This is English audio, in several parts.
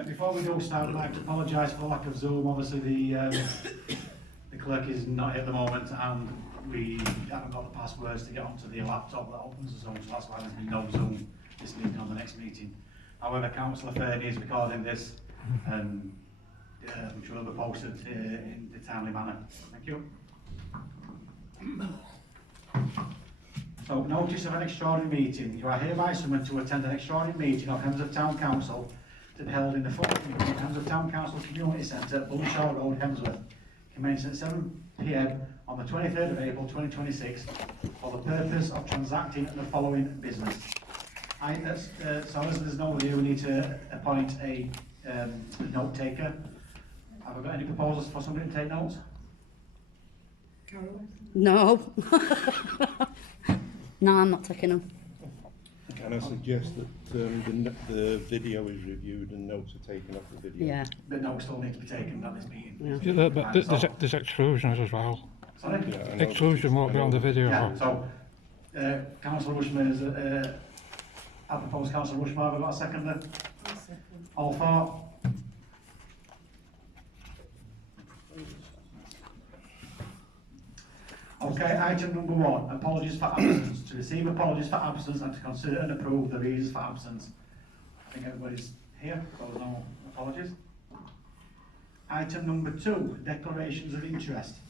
Before we do start, I'd like to apologise for the lack of Zoom. Obviously, the clerk is not here at the moment, and we haven't got the passwords to get onto the laptop that opens the Zoom, so that's why there's been no Zoom this meeting or the next meeting. However, Councillor Fernie is recording this, and I'm sure it'll be posted in a timely manner. Thank you. So, notice of an extraordinary meeting. You are hereby summoned to attend an extraordinary meeting of Hemsworth Town Council to be held in the 4th meeting of Hemsworth Town Council Community Centre, Bullshaw Road, Hemsworth, commencing at 7 p.m. on the 23rd of April 2026 for the purpose of transacting the following business. So as there's nobody here, we need to appoint a note taker. Have I got any proposals for somebody to take notes? Carol? No. No, I'm not taking them. Can I suggest that the video is reviewed and notes are taken off the video? Yeah. But notes still need to be taken at this meeting. Yeah. But there's exclusions as well. Sorry? Yeah, Exclusion won't be on the video. Yeah, so Councillor Rushman is I propose Councillor Rushman. Have I got a second there? All for? Okay, item number 1, apologies for absence. To receive apologies for absence and to consider and approve the reasons for absence. I think everybody's here, so there's no apologies. Item number 2, declarations of interest.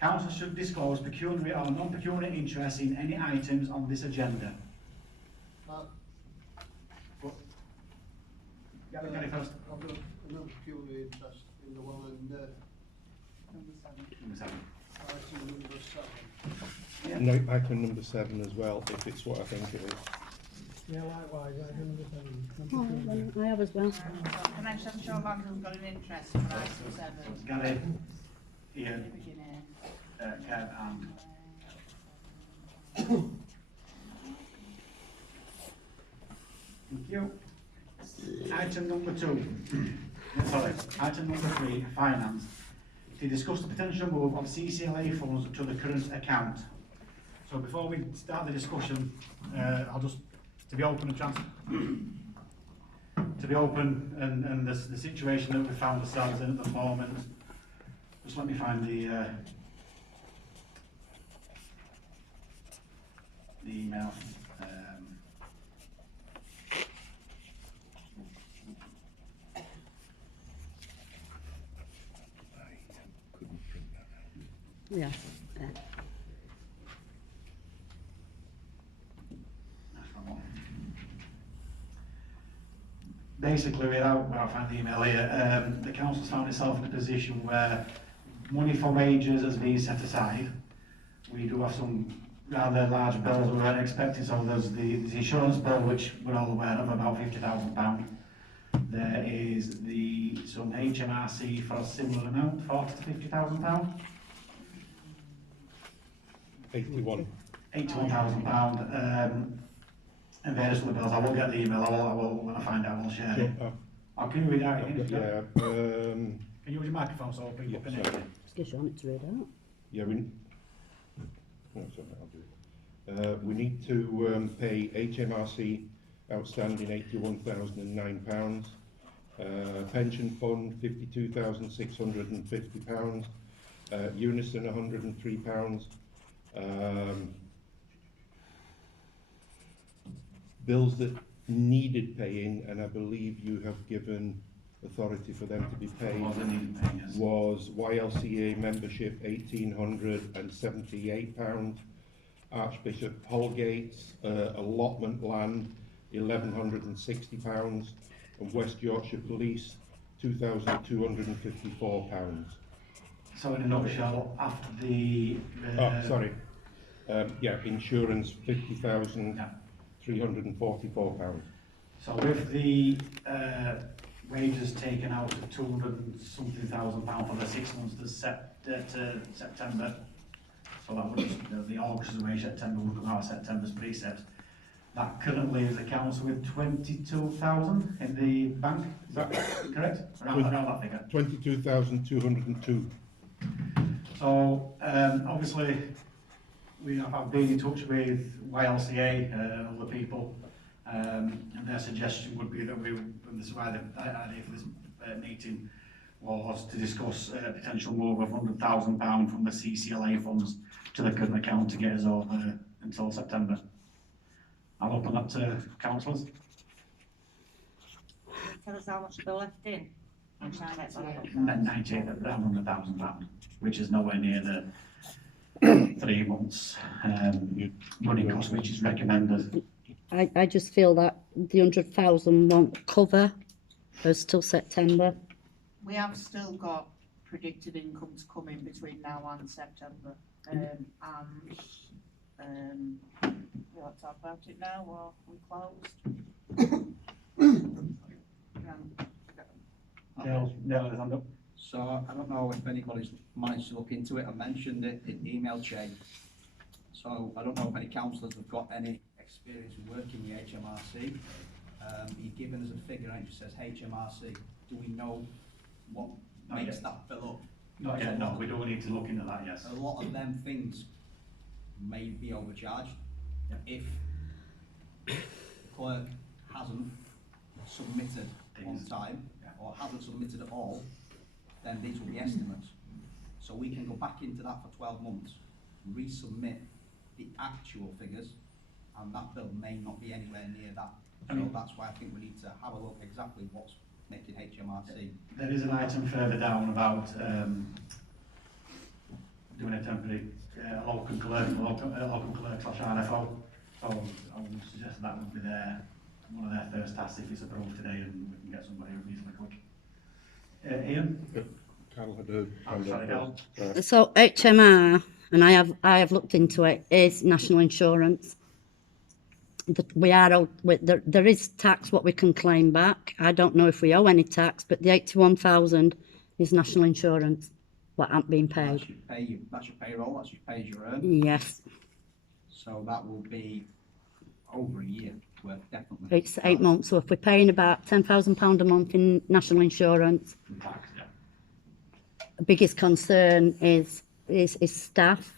Council should disclose pecuniary or non-pecuniary interest in any items on this agenda. Get it first. I've got a non-pecuniary interest in the one in Number 7. item number 7. Yeah. No, item number 7 as well, if it's what I think it is. Yeah, likewise, item number 7. Oh, well, I have as well. Can I mention Sean Landon's got an interest for item 7? Gary, Ian, Kev and... Thank you. Item number 2. Sorry, item number 3, finance. To discuss the potential move of CCLA funds to the current account. So before we start the discussion, I'll just, to be open and the situation that we found ourselves in at the moment, just let me find the email. Yeah. Basically, I'll find the email here, the council's found itself in a position where money for wages has been set aside. We do have some rather large bills we weren't expecting, so there's the insurance bill, which we're all aware of, about £50,000. There is some HMRC for a similar amount, £40,000 to £50,000. £81,000, and various other bills. I will get the email. I will when I find out. I'll share it. Can you read out again? Yeah. Can you use your microphone so people can hear you? Just gives you on it to read out. Yeah, no, sorry, I'll do it. We need to pay HMRC outstanding £81,009. Pension fund £52,650. Unison £103. Bills that needed paying, and I believe you have given authority for them to be paid, was YLCA membership £1,878, Archbishop Holgate's allotment land £1,160, and West Yorkshire Police £2,254. So in a nutshell, after the... insurance £50,344. So with the wages taken out of 200-something thousand pounds for the 6 months to September, so that would just, the August wage, September would come out of September's precepts. That currently is a council with 22,000 in the bank, is that correct? Around that figure? 22,202. So obviously I've been in touch with YLCA and other people, and their suggestion would be that we this is why the idea for this meeting was to discuss potential move of £100,000 from the CCLA funds to the current account to get us over until September. I'll open up to councillors. Tell us how much they're left in. I'm trying to get that up. 98, around £100,000, which is nowhere near the 3 months running cost, which is recommended. I just feel that the 100,000 won't cover us till September. We have still got predicted income to come in between now and September. We want to talk about it now or we closed? Dale is hand up. So I don't know if anybody's managed to look into it. I mentioned it in the email chain. So I don't know if any councillors have got any experience with working with HMRC. You've given us a figure and it just says HMRC. Do we know what Not makes yet. that fill up? Not yet, no, we don't need to look into that, yes. A lot of them things may be overcharged. If the clerk hasn't submitted on time or hasn't submitted at all, then these will be estimates. So we can go back into that for 12 months, resubmit the actual figures, and that bill may not be anywhere near that. So that's why I think we need to have a look exactly what's making HMRC. There is an item further down about doing a temporary local clerk slash RFO. So I would suggest that would be one of their first tasks if it's approved today, and we can get somebody reasonably quick. Ian? Carol had a I'm sorry, Carol. So HMR, and I have looked into it, is national insurance. We are owed, there is tax what we can claim back. I don't know if we owe any tax, but the 81,000 is national insurance, what ain't being That's paid. that's your payroll, that's your pay as you earn. Yes, So that will be over a year worth, definitely. it's 8 months. So if we're paying about £10,000 a month in national insurance, Tax, yeah. the biggest concern is staff,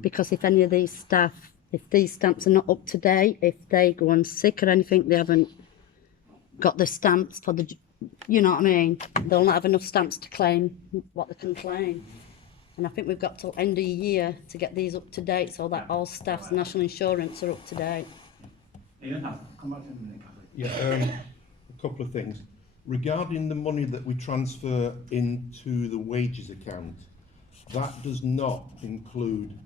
because if any of these staff, if these stamps are not up to date, if they go on sick or anything, they haven't got the stamps for the, you know what I mean? They'll not have enough stamps to claim what they can claim. And I think we've got till end of the year to get these up to date so that all staff's national insurance are up to date. Ian, I'll come back to you in a minute, Kathy. Yeah, a couple of things. Regarding the money that we transfer into the wages account, that does not include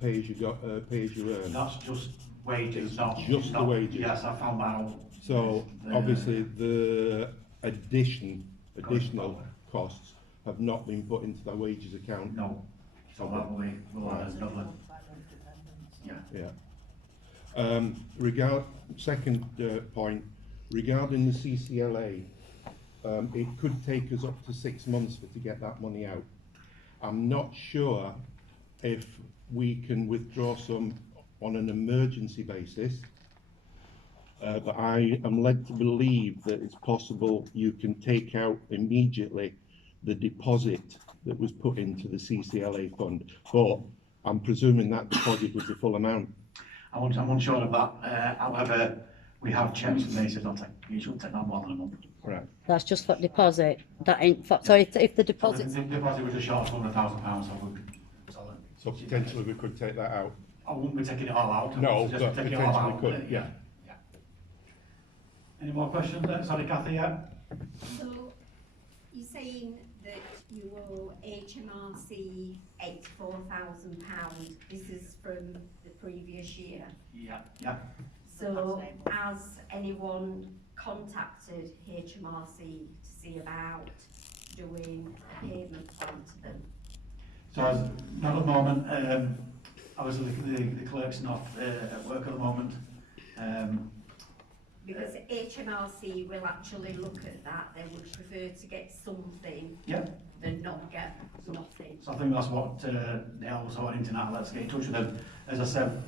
pay as you earn. That's just wages, not... Just the wages. Yes, I found that out. So obviously the additional costs have not been put into the wages account. No, so that will add another... Yeah. Yeah. Second point, regarding the CCLA, it could take us up to 6 months to get that money out. I'm not sure if we can withdraw some on an emergency basis, but I am led to believe that it's possible you can take out immediately the deposit that was put into the CCLA fund, but I'm presuming that deposit was the full amount. I'm unsure of that. However, we have checks and they said it should take not more than a month. Right. That's just for deposit. That ain't for, so if the The deposit's deposit was just short of £100,000, So potentially we could take that out. I wouldn't be taking it all out. No, Just but taking it all potentially out. could, yeah. Any more questions? Sorry, Kathy, yeah? So, you're saying that you owe HMRC £84,000. This is from the previous year. Yeah. So, has anyone contacted HMRC to see about doing a payment plan to them? So, not at the moment. Obviously, the clerk's not at work at the moment. Because HMRC will actually look at that. They would prefer to get something Yeah. than not get nothing. So I think that's what Dale was sorting tonight. Let's get in touch with them. As I said,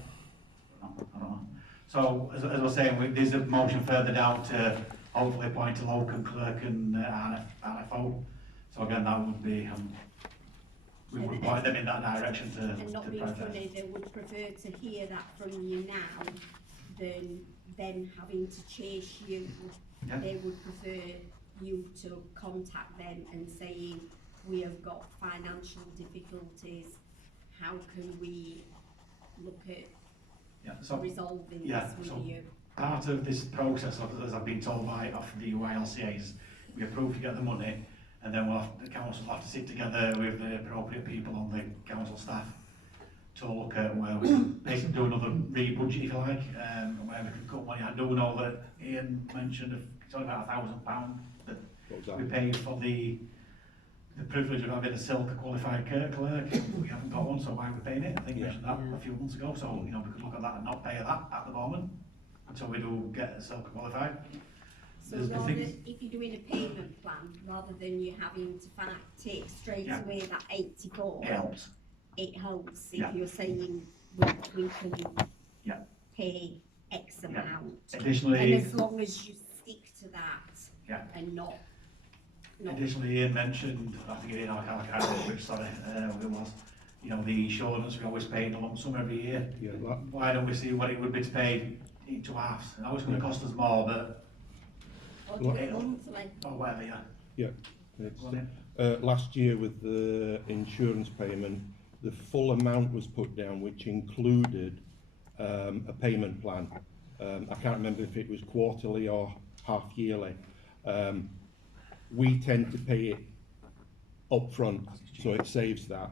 I don't know. So as I was saying, there's a motion further down to hopefully appoint a local clerk and RFO. So again, that would be, we would point them in that direction to And not being process. funny, they would prefer to hear that from you now than them having to chase you Yeah. they would prefer you to contact them and saying, we have got financial difficulties, how can we look at Yeah, so, resolving yeah, this with so- you? part of this process, as I've been told by off the YLCAs, we approve to get the money, and then the council will have to sit together with the appropriate people on the council staff to look at where we can basically do another re-budget, if you like, and where we can cut money. I do know that Ian mentioned it's only about £1,000 that What was we that? paid for the privilege of having a Silk qualified clerk. We haven't got one, so why are we paying it? I think we mentioned that a few months ago, so we could look at that and not pay that at the moment until we do get a Silk qualified. So There's the rather, things- if you're doing a payment plan, rather than you having to take straight Yeah. away that 84, It helps. it helps if Yeah. you're saying we can Yeah. pay X Yeah. amount. And Additionally, as long as you stick to that Yeah. and not. Additionally, Ian mentioned, I think Ian, I can't remember which, sorry, it was, the insurance, we always pay in a lump sum every year. Yeah, Why don't we see what it would be to pay in two halves? I know it's going to cost us more, but, Or do it monthly. or whatever, yeah. yeah. It's, Go on, last year with the insurance payment, the full amount was put down, which included a payment plan. I can't remember if it was quarterly or half yearly. We tend to pay it upfront, so it saves that.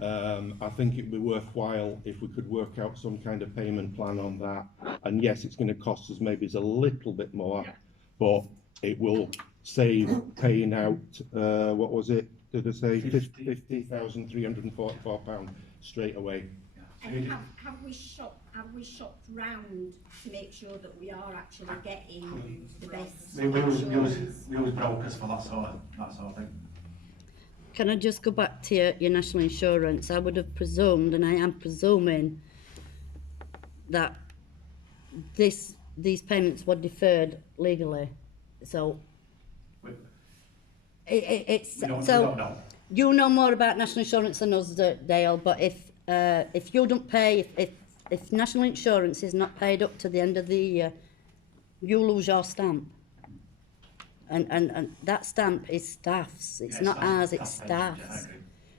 I think it would be worthwhile if we could work out some kind of payment plan on that. And yes, it's going to cost us maybe a little bit more, but it will save paying out, what was it? Did I say £50,344 straight away? And have we shopped round to make sure that we are actually getting the best We use insurance? brokers for that sort of thing. Can I just go back to your national insurance? I would have presumed, and I am presuming, that these payments were deferred legally. So We it's we don't so know. you know more about national insurance than us, Dale. But if you don't pay, if national insurance is not paid up to the end of the year, you lose your stamp. And that stamp is staff's. It's Yeah, not staff- ours. It's staff pension, yeah, I staff's. agree.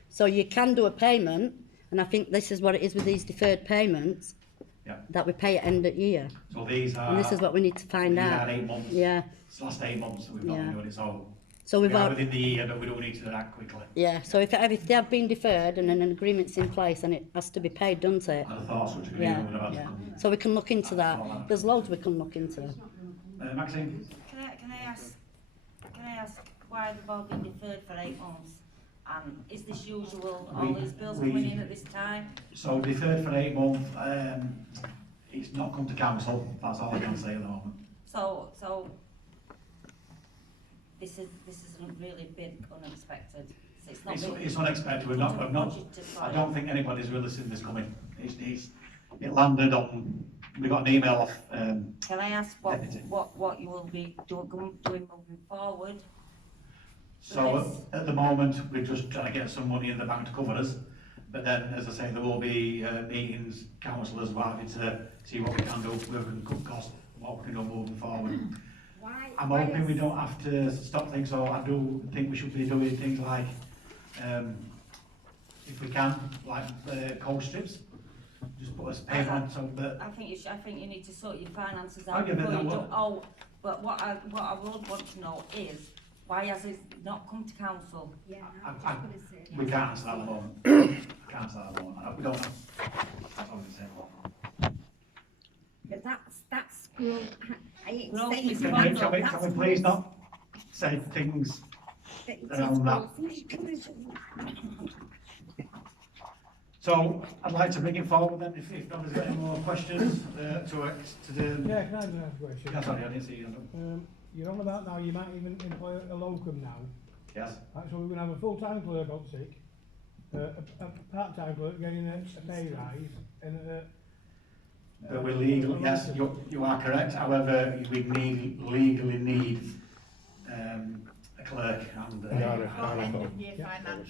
So you can do a payment, and I think this is what it is with these deferred payments, Yeah. that we pay at end of year. So these are. And this is what we need to find these out. are 8 months. Yeah. It's the last 8 months that we've not been Yeah. doing it, so So we we've are got, within the year, but we don't need to do that quickly. yeah. So if they have been deferred and an agreement's in place, and it has to be paid, doesn't it? I'd have thought such agreement Yeah. would have had to Yeah. come. So we can look into that. There's loads we can look into. Maxine? Can I ask why they've all been deferred for 8 months? And is this usual, all these bills coming in at this time? So deferred for 8 months, it's not come to council, that's all I can say at the moment. So this isn't really big unexpected. So it's not been It's unexpected, we've not, budgeted for I it. don't think anybody's really seen this coming. It landed on, we got an email off, Can I ask Deputy. what you will be doing moving forward? so at the moment, we're just trying to get some money in the bank to cover us. But then, as I say, there will be meetings, councillors, will have to see what we can do, where we can cut costs, what we can do moving forward. I'm hoping we don't have to stop things, so I do think we should be doing things like, if we can, like coal strips, just put a payment on so that, I think you need to sort your finances I'll out give it before that you do. one. Oh, but what I would want to know is why has it not come to council? Yeah, I- I'm just I- gonna say. we can't answer that at the moment. Can't answer that at the moment, we don't know. That's all I'm saying. But that's school, I ain't Well, saying it's it's fine, wrong, Can that's we please not say things but it is around that? wrong. So I'd like to bring it forward then, if nobody's got any more questions to the. Yeah, can I have a question? Yeah, sorry, I didn't see you. You're on about now, you might even employ a locum now. Yes. Actually, we're gonna have a full-time clerk on sick, a part-time clerk getting a pay rise, and But we legally, yes, you are correct, however, we legally need a clerk and.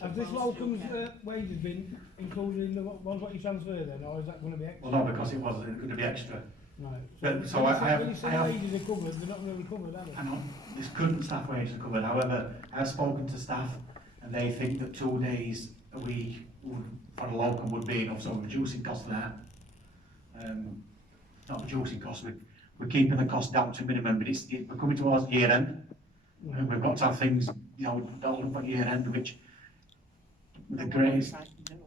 Has this locum's wages been included in the ones what you transfer then, or is that gonna be extra? Well, no, because it was going to be extra. Right. But, I have, When you say wages are covered, they're not really covered, are they? I know, this current staff wages are covered, however, I've spoken to staff and they think that 2 days a week would, for a locum would be enough, so we're reducing costs there. Not reducing costs, we're keeping the cost down to minimum, but we're coming towards year end. And we've got to have things, you know, built up at year end, which the greatest,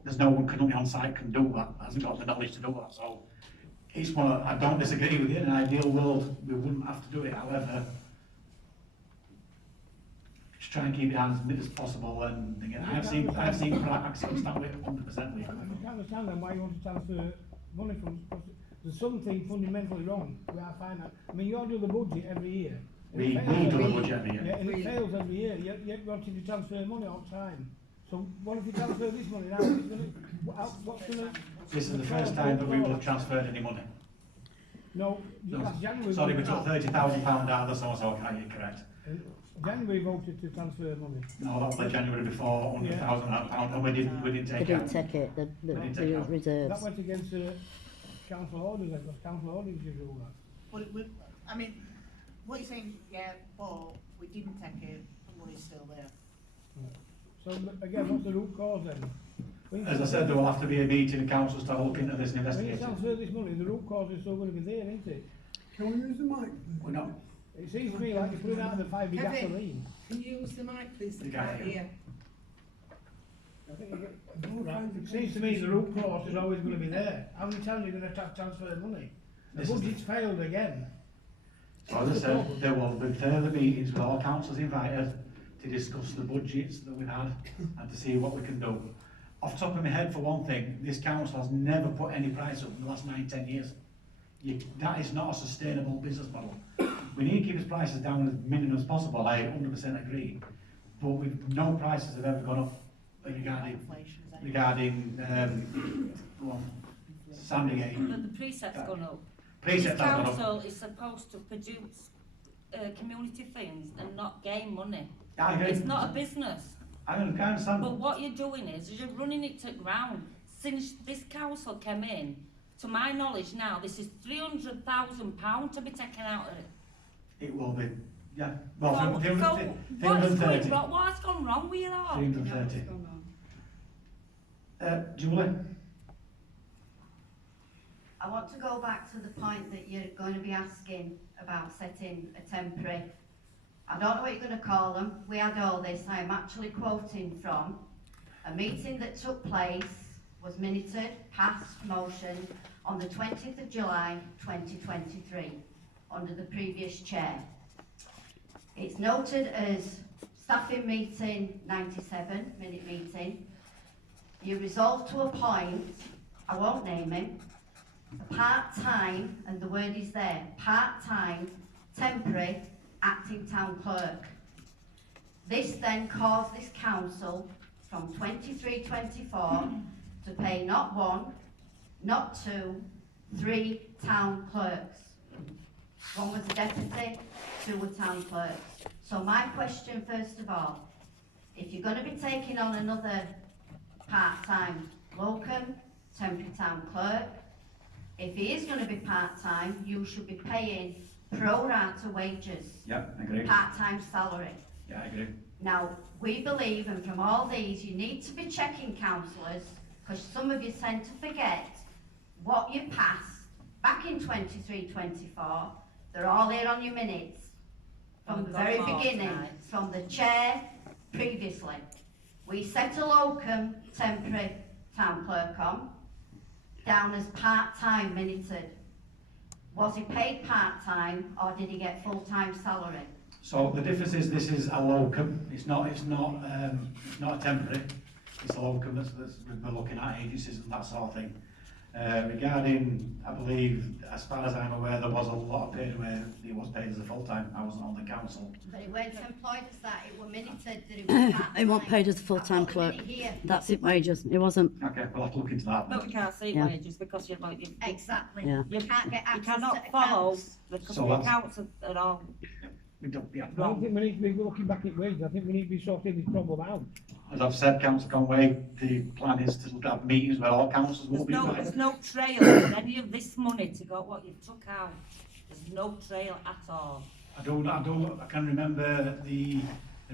there's no one currently on site can do that, hasn't got the knowledge to do that, so. It's one of, I don't disagree with you, in an ideal world, we wouldn't have to do it, however, just try and keep it as mid as possible, and again, I've seen practices stand with 100% I can't understand then why you want to transfer money from, there's something fundamentally wrong with our finance. I mean, you do the budget every year. We do the budget every year. Yeah, and it fails every year, yet you wanted to transfer money all the time. So what if you transfer this money now, it's gonna, what's gonna... This is the first time that we will have transferred any money. No, last January... Sorry, we took £30,000 out of the so-and-so account, you're correct. January voted to transfer money. No, that was the January before, £100,000, and we didn't They take didn't it. take it, the reserves. That went against council orders, then, because council orders you do that. Well, I mean, what you're saying, yeah, but we didn't take it, the money's still there. So again, what's the root cause then? As I said, there will have to be a meeting of council to look into this and When you investigate it. transfer this money, the root cause is still going to be there, isn't it? Can we use the mic? We're not, It seems to me like you're putting out the fire with Kevin. gasoline. Can you use the mic, please? I You can't can't hear. I think it seems to me the root cause is always going to be there. How many times are you going to transfer money? The This is budget's failed again. so as I said, there will be further meetings with all councils invited to discuss the budgets that we've had and to see what we can do. Off the top of my head, for one thing, this council has never put any price up in the last 9-10 years. That is not a sustainable business model. We need to keep its prices down as minimum as possible, I 100% agree. But no prices have ever gone up regarding Sandygate. But the precept's gone up. Precept's This has gone up. council is supposed to produce community things and not gain money. I agree. It's not a business. I understand. But what you're doing is you're running it to ground. Since this council came in, to my knowledge now, this is £300,000 to be taken out of it. It will be, yeah. Well, So what's 330. going wrong? What's gone wrong with you all? 330. Julie? I want to go back to the point that you're going to be asking about setting a temporary, I don't know what you're going to call them, we had all this, I am actually quoting from a meeting that took place, was minuted, passed motion on the 20th of July 2023 under the previous chair. It's noted as staffing meeting 97, minute meeting. You resolved to appoint, I won't name him, a part-time, and the word is there, part-time, temporary, acting town clerk. This then caused this council from 23-24 to pay not one, not two, 3 town clerks. One was a deputy, 2 were town clerks. So my question first of all, if you're going to be taking on another part-time locum, temporary town clerk, if he is going to be part-time, you should be paying pro rata wages. Yeah, I agree. Part-time salary. Yeah, I agree. Now, we believe, and from all these, you need to be checking councillors, because some of you tend to forget what you passed back in 23-24. They're all here on your minutes. From the very beginning, from the chair previously. We set a locum temporary town clerk on, down as part-time minuted. Was he paid part-time or did he get full-time salary? So the difference is this is a locum. It's not a temporary. It's a locum that's we're looking at agencies and that sort of thing. Regarding, I believe, as far as I'm aware, there was a lot of paid where he was paid as a full-time. I wasn't on the council. But he weren't employed as that, it was minuted that he was part-time. He wasn't paid as a full-time clerk. That's it, wages. It wasn't. Okay, we'll have to look into that. But we can't see Yeah. wages because you're like, Exactly. Yeah. You can't get you access cannot to follow accounts. because So the that's- accounts are all. we don't, yeah. I don't think we need to be looking back at ways, I think we need to be sorting this problem out. As I've said, Councillor Conway, the plan is to have meetings where all councillors will be invited. There's no trail of any of this money to go what you've took out. There's no trail at all. I can remember the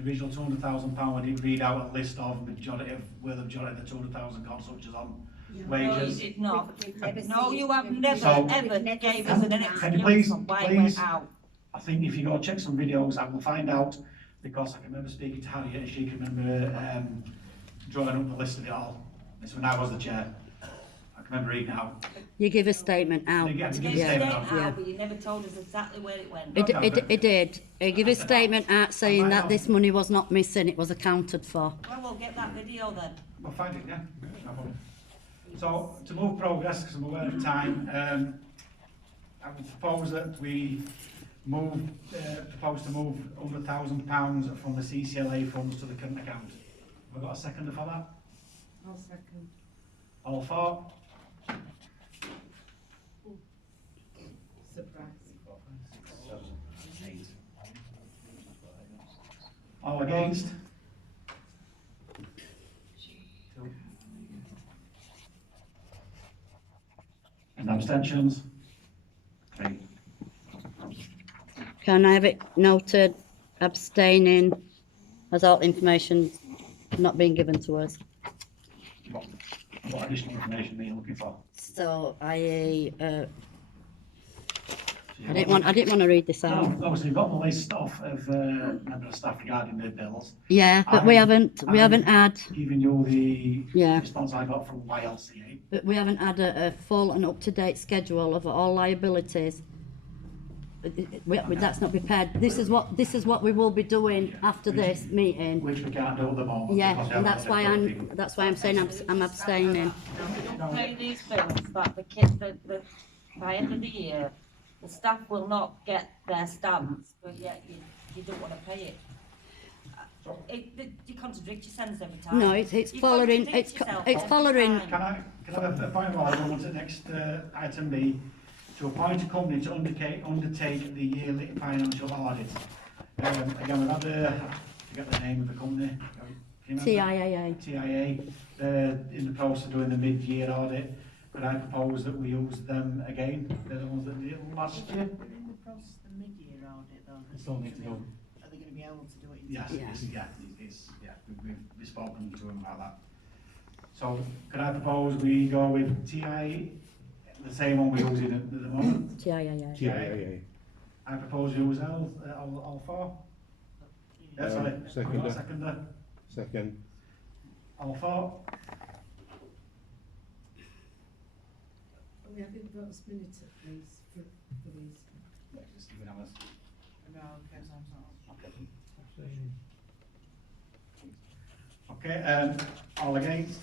original £200,000, I did read out a list of majority of, where the majority of the 200,000 gone, such as on No, you wages. did not. We've never No, seen- you have never, So- ever gave us an Can you excuse please- on why it please- went out. I think if you go check some videos, I will find out, because I can remember speaking to Harriet and she can remember drawing up the list of it all. This when I was the chair. I can remember reading it out. You give a statement out. Yeah, You give a gave a statement statement out. out, but you never told us exactly where it went. He did. He gave a statement out saying that this money was not missing, it was accounted for. Well, we'll get that video then. We'll find it, yeah. No problem. So, to move progress, because I'm aware of time, I would propose that we propose to move £100,000 from the CCLA funds to the current account. Have I got a seconder for that? I'll second. All for? Surprise. All against? And abstentions? 3. Can I have it noted, abstaining, as all information not being given to us? What additional information are you looking for? So, I didn't want to read this out. No, obviously, you've got the list of member of staff regarding their bills. Yeah, but we haven't had, Giving you the Yeah. response I got from YLCA. but we haven't had a full and up-to-date schedule of all liabilities. That's not prepared. This is what we will be doing after this meeting. Which we can't do at the moment. Yeah, because we and haven't that's why I'm saying I'm abstaining. We don't pay these bills, that the kids, by end of the year, the staff will not get their stamps, but yet you don't wanna pay it. You contradict yourselves every time. No, it's You following, contradict yourself it's every following, time. Can I have a point of order on to the next item B, to appoint a company to undertake the yearly financial audit. Again, we've had I forget the name of the company. Can you remember? TIAA. TIA, in the process of doing the mid-year audit, but I propose that we use them again. They're the ones that did it last year. We're in the process of the mid-year audit though. They still need to go. Are they gonna be able to do it in Yes, time? we've spoken to them about that. So, could I propose we go with TIA, the same one we're using at the moment? TIAA. TIAA. I propose we use all 4. Sorry, Seconder. seconder. Second. All 4. We having votes minutes please for these. Yeah, just give it a minute. No, because I'm not. Okay. Okay, all against?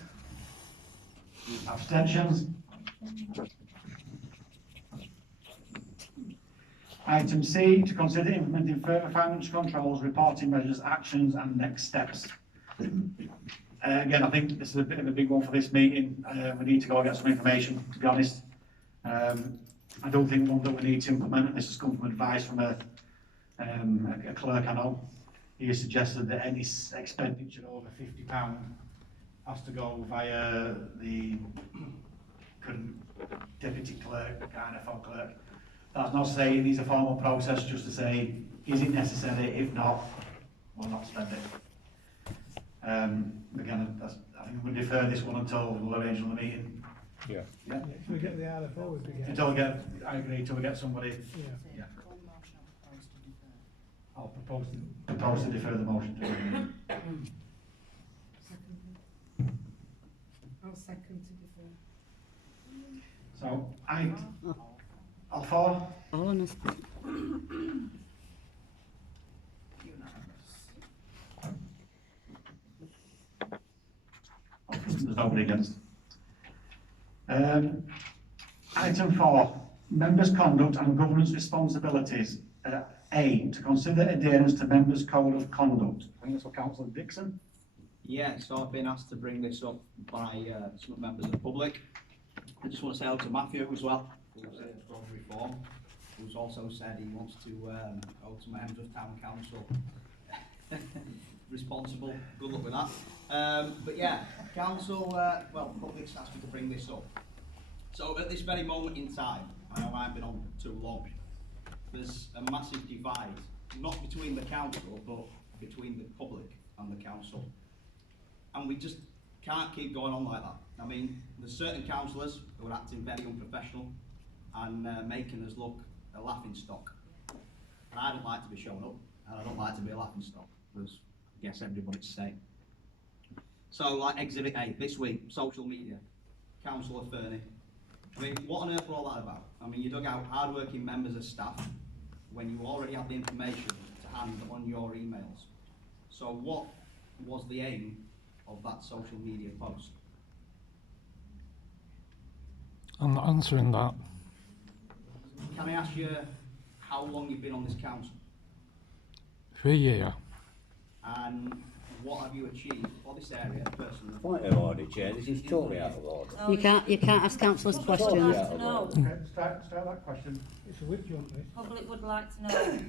Abstentions? Item C, to consider implementing further financial controls, reporting measures, actions and next steps. Again, I think this is a bit of a big one for this meeting. We need to go and get some information, to be honest. I don't think one that we need to implement, and this has come from advice from a clerk I know. He has suggested that any expenditure over £50 has to go via the current deputy clerk, kind of full clerk. That's not saying it needs a formal process, just to say, is it necessary? If not, we'll not spend it. Again, I think we'll defer this one until we'll arrange another meeting. Yeah. Yeah. Should we get the RFO if we get? Until we get, I agree, until we get somebody. Yeah. Yeah. Full motion proposed to defer. I'll propose to defer the motion to the meeting. Second. I'll second to defer. So, all 4? All on us. There's nobody against. Item 4, members' conduct and governance responsibilities. A, to consider adherence to members' code of conduct. I think that's for Councillor Dixon. Yeah, so I've been asked to bring this up by some members of the public. I just want to say hello to Matthew as well, who's from Reform. who's also said he wants to go to Hemsworth Town Council. Responsible, good luck with that. But yeah, council, well, public's asked me to bring this up. So at this very moment in time, I know I haven't been on too long, there's a massive divide, not between the council, but between the public and the council. And we just can't keep going on like that. I mean, there's certain councillors who are acting very unprofessional and making us look a laughing stock. And I don't like to be shown up, and I don't like to be a laughing stock, because I guess everybody's the same. So, like Exhibit A, this week, social media, Councillor Fernie. I mean, what on earth were all that about? I mean, you dug out hard-working members of staff when you already had the information to hand on your emails. So what was the aim of that social media post? I'm not answering that. Can I ask you how long you've been on this council? For a year. And what have you achieved for this area personally? Point of order, Chair, this is totally out of order. You can't ask councillors Public questions. would like to know. Okay, start that question. It's a whip jump, this. Public would like to know.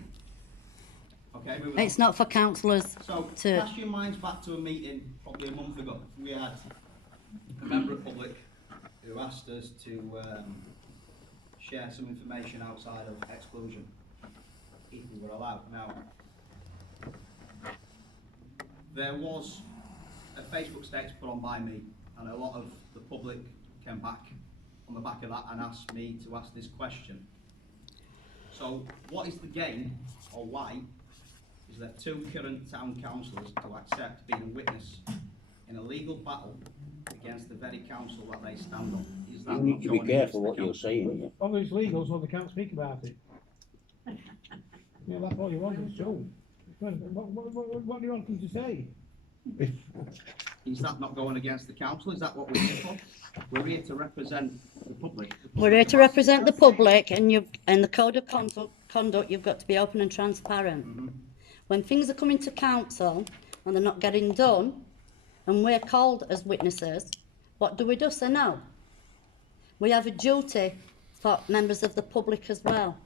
Okay, moving on. It's not for councillors So, to... cast your minds back to a meeting probably a month ago. We had a member of public who asked us to share some information outside of exclusion, if we were allowed. Now, there was a Facebook status put on by me, and a lot of the public came back on the back of that and asked me to ask this question. So, what is the gain, or why, is there two current town councillors to accept being a witness in a legal battle against the very council that they stand on? Is that You need not to be going against careful the what you're council? saying. Well, it's legal, so they can't speak about it. Yeah, that's what you want, it's true. What do you want them to say? Is that not going against the council? Is that what we're here for? We're here to represent the public. We're here to represent the public, and the code of conduct, you've got to be open and transparent. When things are coming to council and they're not getting done, and we're called as witnesses, what do we do? Say no. We have a duty for members of the public as well.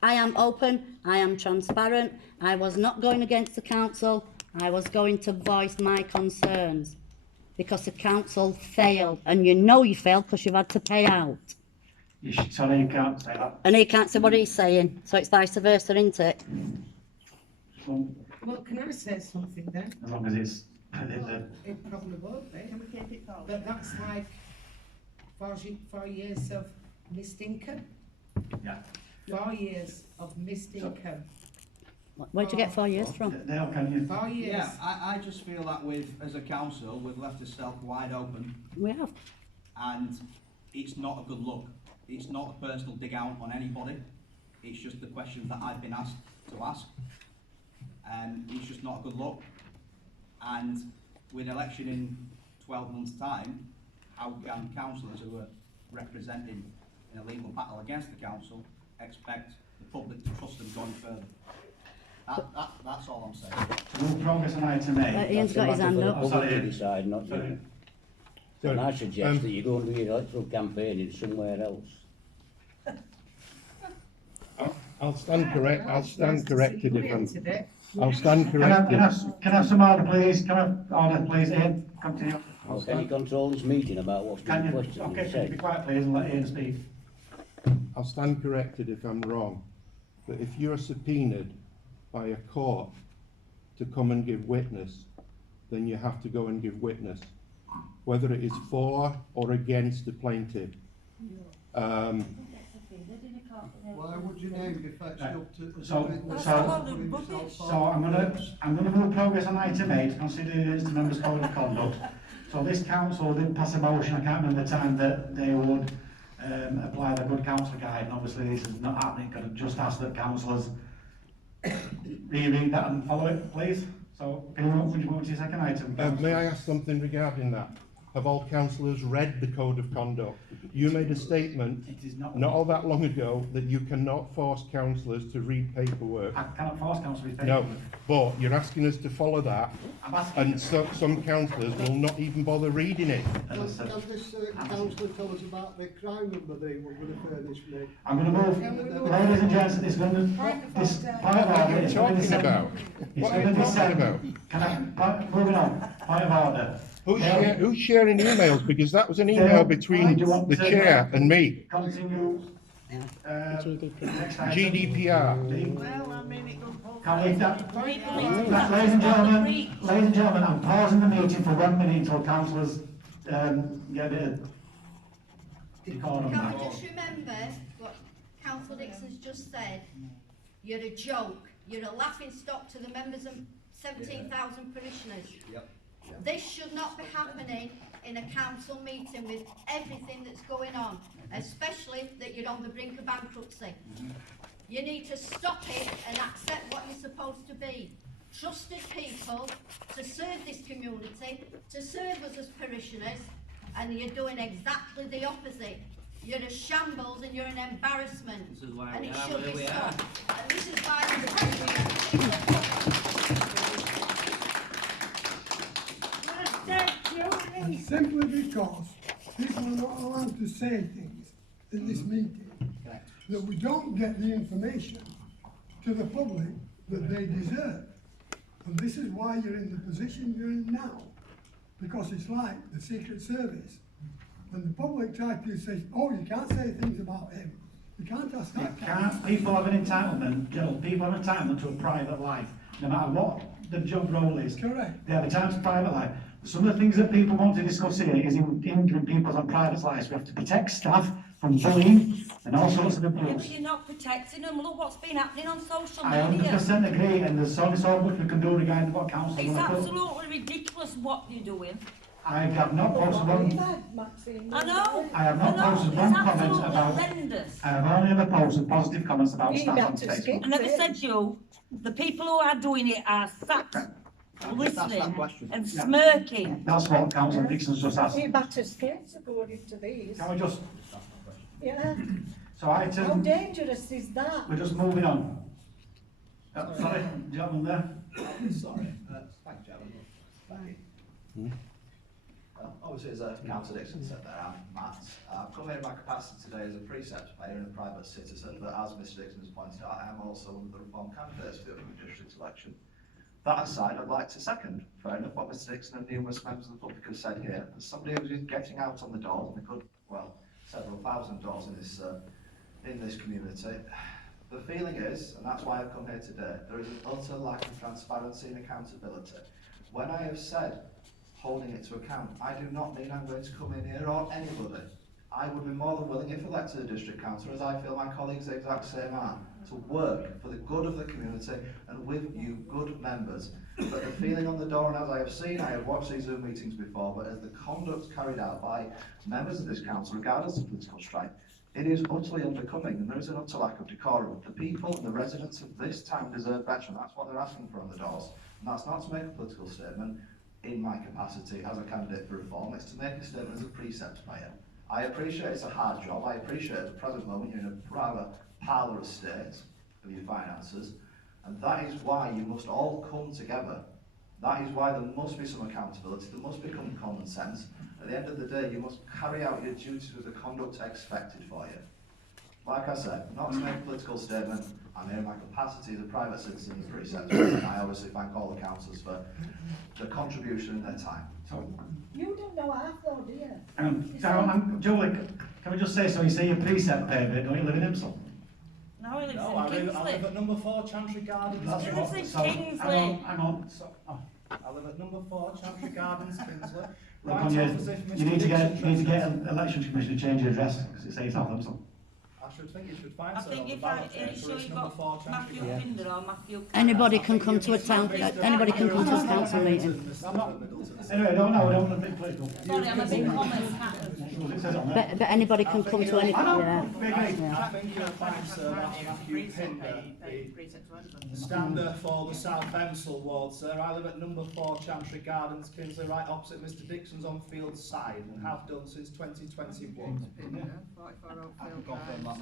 I am open, I am transparent, I was not going against the council, I was going to voice my concerns because the council failed, and you know you failed because you've had to pay out. You should tell him you can't say that. And he can't say what he's saying, so it's vice versa, isn't it? Well, can I say something then? As long as it's... It probably won't be. Can we keep it going? But that's like 4 years of missed income. Yeah. 4 years of missed income. Where'd you get 4 years from? Dale, can you... 4 years. Yeah, I just feel that as a council, we've left ourselves wide open, We have. and it's not a good look. It's not a personal dig out on anybody. It's just the questions that I've been asked to ask. And it's just not a good look. And with an election in 12 months' time, how can councillors who are representing in a legal battle against the council expect the public to trust them going further? That's all I'm saying. No progress on item A. Ian's got his hand up. Oh, sorry, To Ian. decide, not Sorry. you. And I suggest that you go and do your electoral campaigning somewhere else. I'll stand correct. I'll stand corrected if I'm. Today. I'll stand Can I corrected. have some order, please? Can I have order, please, Ian? Continue. How can you control this meeting about what's Can being you? questioned Okay, and can you be said? quiet, please, and let Ian speak? I'll stand corrected if I'm wrong. But if you're subpoenaed by a court to come and give witness, then you have to go and give witness, whether it is for or against the plaintiff. Why would you name it if that's Right. up to... So I'm gonna move progress on item 8, considering it's the members' code of conduct. So this council did pass a motion, I can't remember the time, that they would apply the good council guide, and obviously this is not happening, could have just asked that councillors reread that and follow it, please. So, would you move to your second item? May I ask something regarding that? have all councillors read the code of conduct? You made a statement It is not. not all that long ago that you cannot force councillors to read paperwork. I cannot force council to No, but you're asking us to follow that, I'm asking. and some councillors will not even bother reading it. Can this councillor tell us about the crime number they were going to furnish me? I'm going to move, ladies and gents, this point of What are you talking about? What are you talking about? Can moving on, point of order. Who's sharing emails? Because that was an email between the chair and me. Continue. GDPR. Next item. GDPR. Well, I mean, it don't Can we, People need to ladies and gentlemen, I'm pausing the meeting for 1 minute until councillors, get a bit of decorum. Can we just remember what Councillor Dixon's just said? You're a joke. You're a laughing stock to the members of 17,000 parishioners. Yep. This should not be happening in a council meeting with everything that's going on, especially that you're on the brink of bankruptcy. You need to stop it and accept what you're supposed to be. Trusted people to serve this community, to serve us as parishioners, and you're doing exactly the opposite. You're a shambles and you're an embarrassment. This is why And we it are should where be we are. stopped. And this is why And simply because people are not allowed to say things in this meeting, that we don't get the information to the public that they deserve. And this is why you're in the position you're in now. Because it's like the Secret Service. When the public tries to say, oh, you can't say things about him, you can't ask that. People have an entitlement, Gerald, people have an entitlement to a private life, no matter what the job role is. Correct. They have a entitlement to private life. Some of the things that people want to discuss here is hindering people's on private lives. We have to protect staff from bullying and all sorts of Yeah, abuse. but you're not protecting them. Look what's been happening on social I media. 100% agree, and there's only so much we can do regarding what council It's want to put. absolutely ridiculous what you're doing. I have not posted one. I know. I have not I know. posted It's one comment absolutely about. horrendous. I have only ever posted positive comments about staff on Facebook. I never said you. The people who are doing it are sat listening and smirking. That's what Councillor Dixon's just asked. batter skates according to these. Can we just, Yeah. so How item, dangerous is that? we're just moving on. Sorry, gentleman there. Sorry, thank you, Alan. Obviously, as Councillor Dixon said there, I'm Matt. I've come here in my capacity today as a precept payer and a private citizen, but as Mr Dixon has pointed out, I am also one of the reform candidates for the upcoming district election. That aside, I'd like to second, fair enough, what Mr Dixon and numerous members of the public have said here. As somebody who's getting out on the doors, and there could, well, several thousand doors in this community, the feeling is, and that's why I've come here today, there is an utter lack of transparency and accountability. When I have said holding it to account, I do not mean I'm going to come in here or anybody. I would be more than willing, if elected a district councillor, as I feel my colleagues the exact same are, to work for the good of the community and with you good members. But the feeling on the door, and as I have seen, I have watched these Zoom meetings before, but as the conduct carried out by members of this council, regardless of political stripe, it is utterly unbecoming, and there is an utter lack of decorum. The people and the residents of this town deserve better, and that's what they're asking for on the doors. And that's not to make a political statement in my capacity as a candidate for reform, it's to make a statement as a precept payer. I appreciate it's a hard job. I appreciate at the present moment you're in a rather parlour state of your finances, and that is why you must all come together. That is why there must be some accountability, there must become common sense. At the end of the day, you must carry out your duties with the conduct expected for you. Like I said, not to make a political statement, I'm here in my capacity as a private citizen and precept, and I obviously thank all the councillors for the contribution in their time. You don't know half though, do you? Julie, can we just say, so you say you're precept payer, but don't you live in Hemsworth? No, he lives No, in I live Kingsley. at number 4 Chantry Gardens. He lives in So, Kingsley. hang on, so, I live at number 4 Chantry Gardens, Kingsley. look on you, you need to get an election commission to change your address, because it says South Hemsworth. I I should think you should find I so think on the if ballot paper, sure it's you've number 4 got Chantry Matthew Gardens. Pinder or Matthew Anybody can come to a town, anybody can come to a council meeting. Anyway, don't know, I don't want to be political. Sorry, I'm a big comments hatter. It says it on there. But anybody can come to any, I know. yeah. I think you'll find Sir Matthew Pinder, the stander for the South Hemsworth ward, sir. I live at number 4 Chantry Gardens, Kinsley, right opposite Mr Dixon's on field side, and have done since 2021. I can confirm that.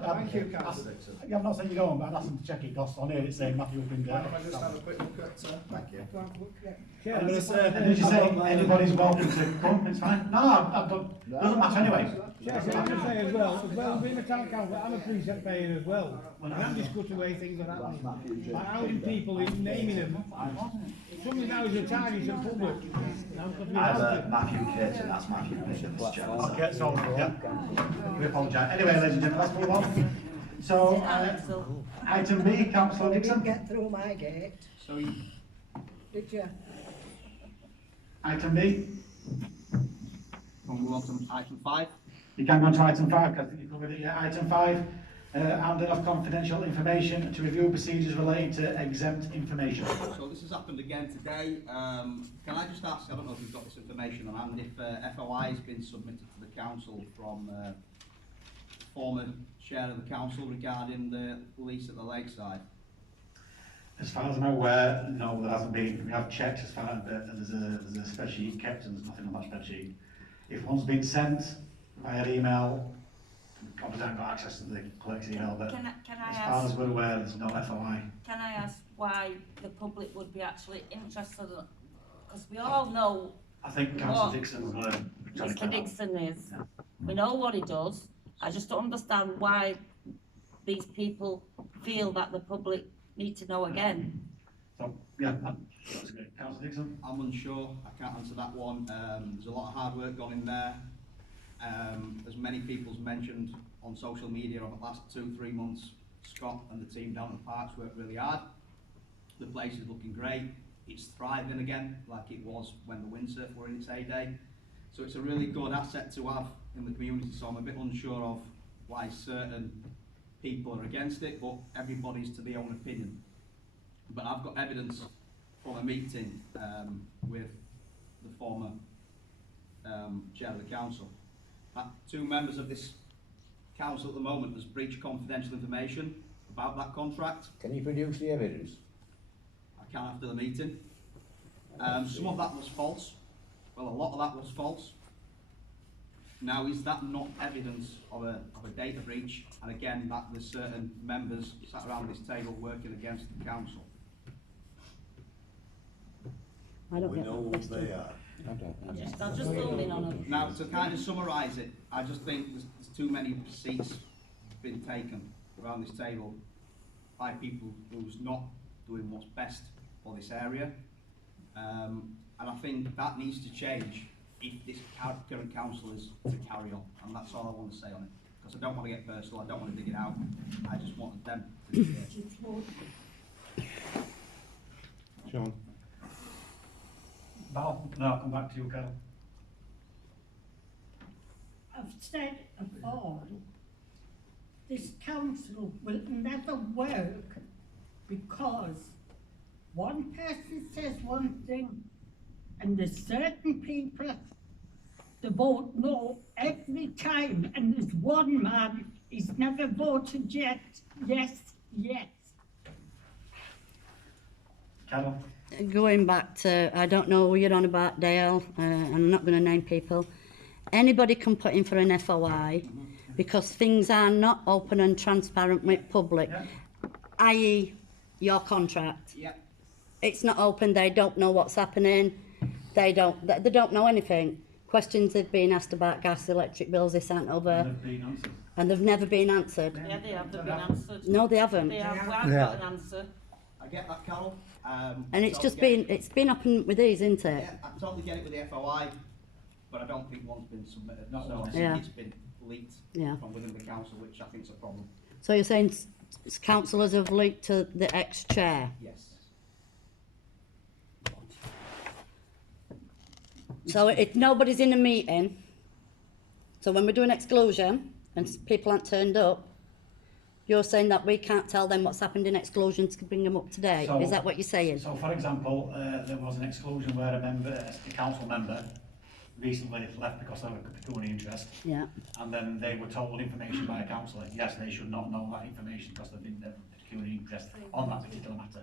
Thank you, Councillor Dixon. Yeah, I'm not saying you don't, but I'd ask them to check it, because on here it's saying Matthew Pinder. Mind if I just have a quick look at, thank you. Yeah, I'm going to say, And as you say, anybody's welcome to come, it's fine. No, I don't, doesn't matter anyway. yeah, can I just say as well being a town council, I'm a precinct payer as well. And I'm discussing the way things are happening. Like housing people, in naming them. Some of the houses are tiny and public. Matthew Kitson, that's Matthew Kitson, this chap. Okay, so, yeah, we apologise. Anyway, ladies and gentlemen, let's move on. So, item B, Councillor Dixon. Get through my gate. So you, Did you? Item B. we'll move on to item 5. You can go on to item 5, because I think you covered it. Yeah, item 5, handing of confidential information to review procedures relating to exempt information. So this has happened again today. Can I just ask, I don't know if you've got this information on hand, if FOI has been submitted to the council from former chair of the council regarding the lease at the lakeside? As far as I'm aware, no, there hasn't been. We have checked as far as there's a spreadsheet kept and there's nothing on that spreadsheet. If one's been sent via email, obviously I haven't got access to the clerk's email, but Can I as far as ask, we're aware, there's no FOI. can I ask why the public would be actually interested in, because we all know I think Councillor Dixon was going to Mr Dixon is. We know what he does. I just don't understand why these people feel that the public need to know again. So, yeah, that's good. Councillor Dixon? I'm unsure, I can't answer that one. There's a lot of hard work gone in there. As many people's mentioned on social media over the last 2-3 months, Scott and the team down at the parks worked really hard. The place is looking great. It's thriving again, like it was when the windsurf were in its heyday. So it's a really good asset to have in the community, so I'm a bit unsure of why certain people are against it, but everybody's to their own opinion. But I've got evidence from a meeting with the former chair of the council. 2 members of this council at the moment has breached confidential information about that contract. Can you produce the evidence? I can after the meeting. Some of that was false. Well, a lot of that was false. Now, is that not evidence of a data breach? And again, that there's certain members sat around this table working against the council. I don't get that question. I'll just zoom in on them. Now, to kind of summarise it, I just think there's too many seats been taken around this table by people who's not doing what's best for this area. And I think that needs to change if this current council is to carry on. And that's all I want to say on it. Because I don't want to get personal, I don't want to dig it out. I just want them to be here. Sean? Val? No, I'll come back to you, Carol. I've said before, this council will never work because one person says one thing and there's certain people that vote no every time, and there's one man, he's never voted yet, yes. Carol? Going back to, I don't know who you're on about, Dale, I'm not going to name people. Anybody can put in for an FOI because things are not open and transparent with public, i.e. your contract. Yeah. It's not open, they don't know what's happening, they don't know anything. Questions have been asked about gas, electric bills they sent over. And they've never been answered. Yeah, they have, they've been answered. No, they haven't. They have, well, I've got an answer. I get that, Carol. And it's just been, it's been happening with these, isn't it? Yeah, I totally get it with the FOI, but I don't think one's been submitted. So Yeah. it's been leaked from within the council, which I think is a problem. So you're saying councillors have leaked to the ex-chair? Yes. So if nobody's in a meeting, so when we're doing exclusion, and people aren't turned up, you're saying that we can't tell them what's happened in exclusion to bring them up to date? So- Is that what you're saying? So for example, there was an exclusion where a council member recently left because of a pecuniary interest. Yeah. And then they were told information by a councillor, yes, they should not know that information because they've been pecuniary interest on that particular matter.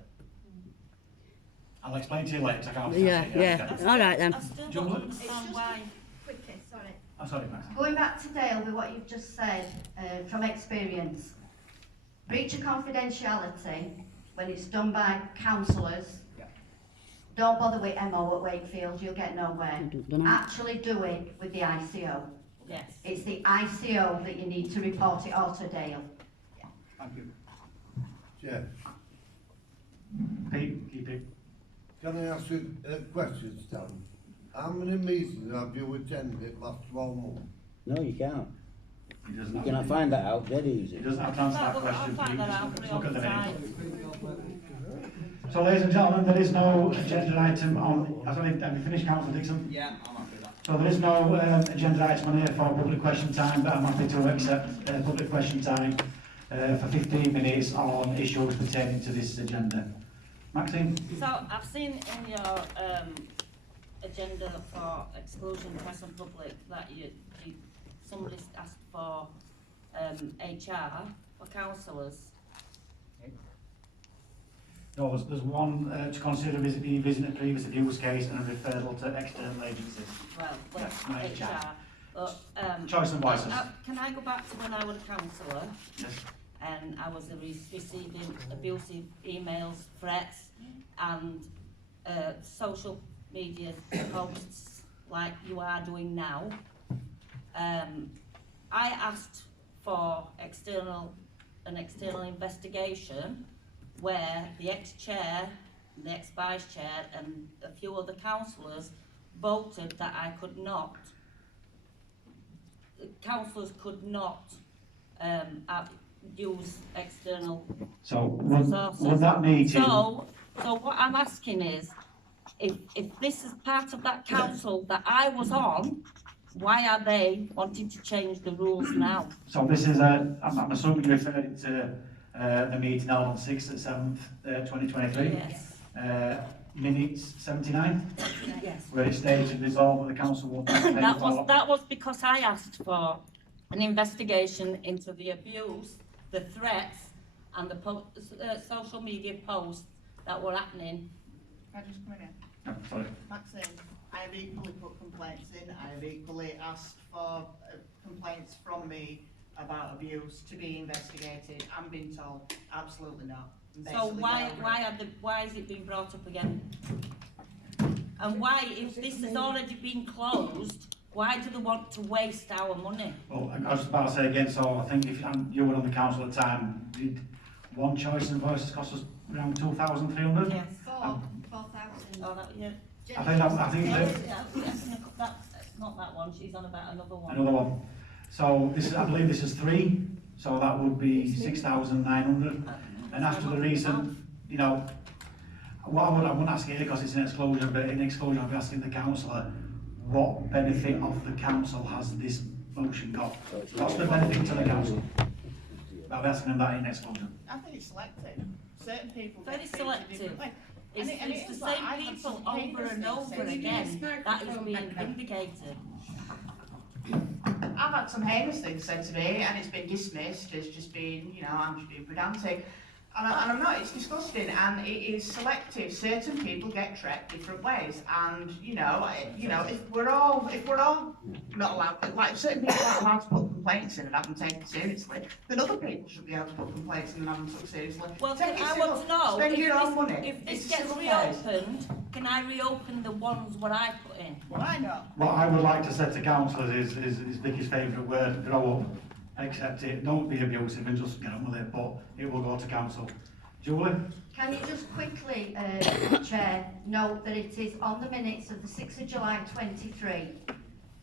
I'll explain to you later, 'cause I can't. Yeah. All right then. I still Julie? don't understand why. Quickly, sorry. I'm sorry, Max. Going back to Dale with what you've just said, from experience, breach of confidentiality, when it's done by councillors, don't bother with MO at Wakefield, you'll get nowhere. Actually do it with the ICO. Yes. It's the ICO that you need to report it all to Dale. Thank you. Chair, Pete, keep it. can I ask you a question, Stan? How many meetings have you attended last 12 months? No, you can't. He doesn't You have- can find that out dead easy. He doesn't have to answer that I'll question, find Pete. that out Just for look at the the minutes. time. So ladies and gentlemen, there is no agenda item on, have we finished, Councillor Dixon? Yeah, I'm happy with that. So there is no agenda item on here for public question time, but I'm happy to accept public question time for 15 minutes on issues pertaining to this agenda. Maxine? So I've seen in your agenda for exclusion press and public that somebody's asked for HR for councillors. No, there's one to consider revisiting a previous abuse case and a referral to external agencies. Well, That's my HR. But, Choice and license. can I go back to when I was a councillor? Yes. And I was receiving abusive emails, threats, and social media posts like you are doing now. I asked for an external investigation where the ex-chair, the ex-vice-chair and a few other councillors voted that I could not, councillors could not use external resources. would that meeting? So what I'm asking is, if this is part of that council that I was on, why are they wanting to change the rules now? So this is I'm assuming you're referring to the meeting held on 6th at 7th, 2023. Yes. Minutes 79, Yes. where it stated resolve that the council will That was because I asked for an investigation into the abuse, the threats, and the social media posts that were happening. Can I just come in here? Sorry. Maxine, I have equally put complaints in, I have equally asked for complaints from me about abuse to be investigated. I'm being told, absolutely not. So why is it being brought up again? And why, if this has already been closed, why do they want to waste our money? Well, I was about to say again, so I think if you were on the council at the time, did one choice and voices cost us around 2,300? Yes. 4,000. Oh, that, yeah. I think That's not that one, she's on about another one. another one. So this is, I believe this is 3, so that would be 6,900. And after the recent, what I wouldn't ask here because it's an exclusion, but in exclusion I'd be asking the councillor, what benefit of the council has this motion got? What's the benefit to the council? I'll be asking them that in exclusion. I think it's selective. Certain people Very get treated selective. differently. It's, And it it's is the like same I've had people some over heinous and things over said to me. again that is being vindicated. I've had some heinous things said to me and it's been dismissed as just being, I'm just being pedantic. And I'm not, it's disgusting and it is selective. Certain people get treated different ways and, if we're all not allowed, like certain people aren't allowed to put complaints in and have them taken seriously, then other people should be able to put complaints in and have them took seriously. Well, Take it I civil. want to know, Spend your own money. if this It's a gets civil case. reopened, can I reopen the ones what I put in? Why not? What I would like to say to councillors is Vicky's favourite word, grow up, accept it, don't be abusive and just get on with it, but it will go to council. Julie? Can you just quickly, Chair, note that it is on the minutes of the 6th of July 23,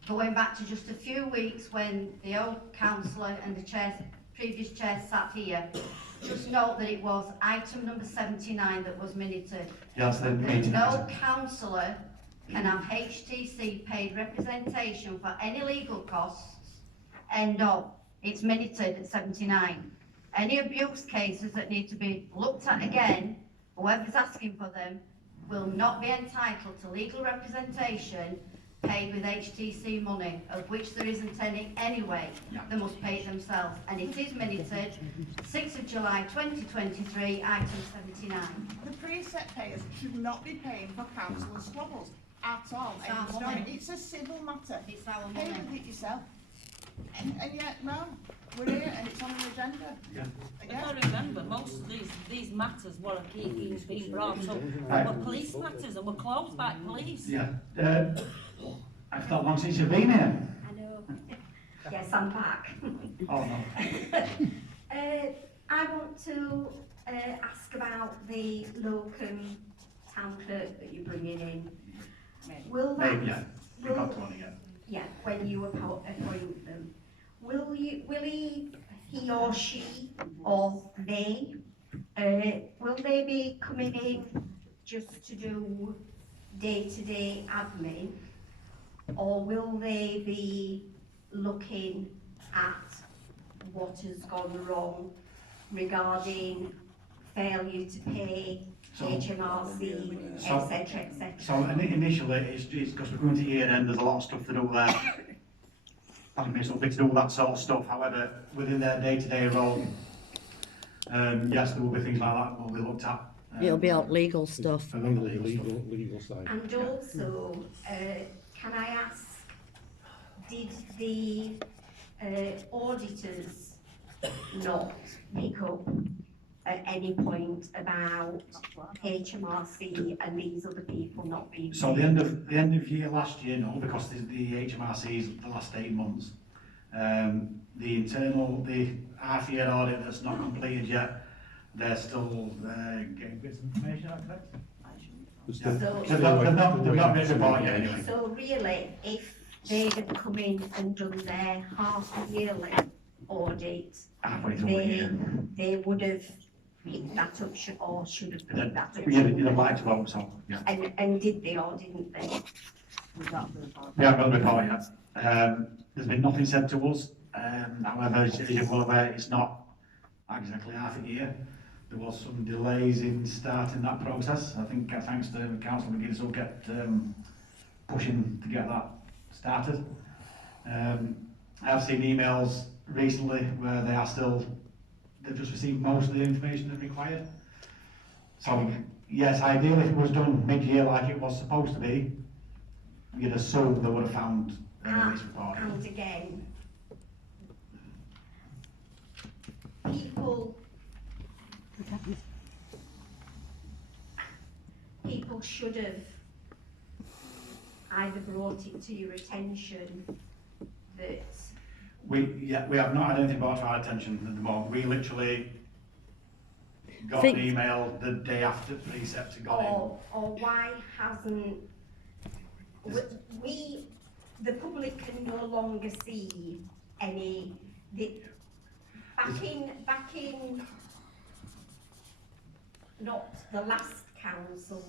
going back to just a few weeks when the old councillor and the previous chair sat here, just note that it was item number 79 that was minuted. Yes, the meeting No item. councillor can have HTC paid representation for any legal costs, end of. it's minuted at 79. Any abuse cases that need to be looked at again, whoever's asking for them will not be entitled to legal representation paid with HTC money, of which there isn't any anyway. They must pay it themselves. And it is minuted 6th of July 2023, item 79. The preset payers should not be paying for councillor squabbles at all. It's our End of money. story. It's a civil matter. It's our Pay money. with it yourself. And yet, no, we're here and it's on the agenda. If I remember, most of these matters were being brought up, were police matters and were closed by police. Yeah. I've not long since you've been here. I know. Yes, I'm back. Oh, no. I want to ask about the locum town clerk that you're bringing in. Will that, Maybe, yeah. You've got to one again. yeah, when you appoint them, will he or she or they, will they be coming in just to do day-to-day admin, or will they be looking at what has gone wrong regarding failure to pay HMRC, etc., etc.? So initially, it's because we're going to year end, there's a lot of stuff to do there. Pardon me, something to do with that sort of stuff. However, within their day-to-day role, yes, there will be things like that will be looked at. It'll be all legal stuff. And then the legal side. And also, can I ask, did the auditors not pick up at any point about HMRC and these other people not being So the end of year last year, no, because the HMRC is the last 8 months. The half year audit that's not completed yet, they're still getting bits of information, I correct? They've not made a report yet anyway. So really, if they had come in and done their half yearly audit, Halfway through the year. they would have picked that up, or should have picked that up. You'd have liked to vote, so, yeah. And did they or didn't they? We haven't got the report yet. There's been nothing said to us. However, as you're well aware, it's not exactly half a year. There was some delays in starting that process. I think thanks to Council McGuinness will get pushing to get that started. I've seen emails recently where they've just received most of the information they've required. So yes, ideally if it was done mid-year like it was supposed to be, you'd assume they would have found this report. And again, people should have either brought it to your attention that We have not had anything brought to our attention at the moment. We literally got an email the day after precepts had gone in. or why hasn't the public can no longer see any back in not the last council